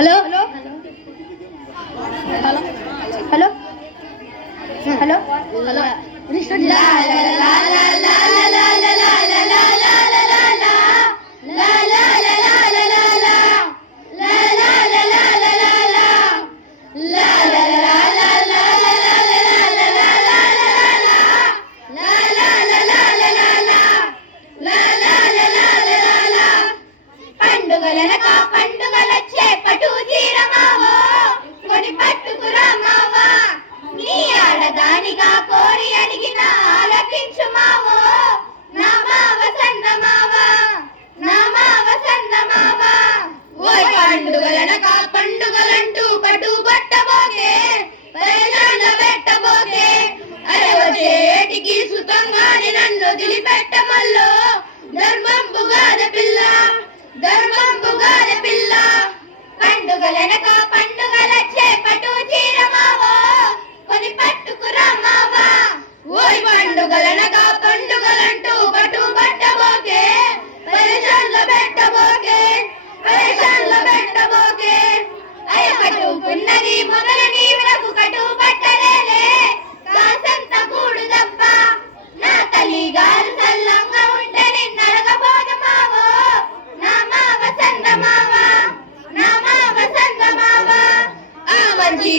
Hello hello hello hello hello లా లా లా గలనగా పండుగలంటూ పట్టు పట్టబోకే పరేషాన్ల పెట్టబోకే పరేషాన్ల పెట్టబోకే. అయ పట్టుకున్నది మొదల నీవులకు కటు పట్టలేలే కాసంత నా తల్లి గారు సల్లంగా ఉంటే మావో. నా మావ మావ నా మావ మావ ఆ మంచి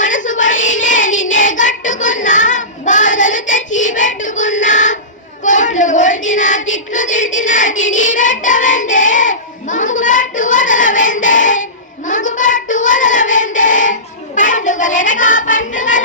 మనసు పడినే నిన్నే కట్టుకున్నా. పండుగలనగా పండుగల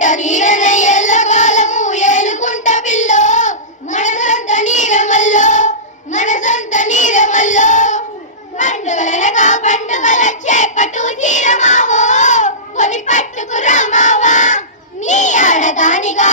ఏలుకుంట నీడన ఎల్ల కాలము ఏలుకుంట పిల్లో. మనసంత నీరమల్లో మనసంత నీరమల్లో పండుగల కా పండుగల చేపట్టు తీరమావో కొని పట్టుకురామావా నీ ఆడదానిగా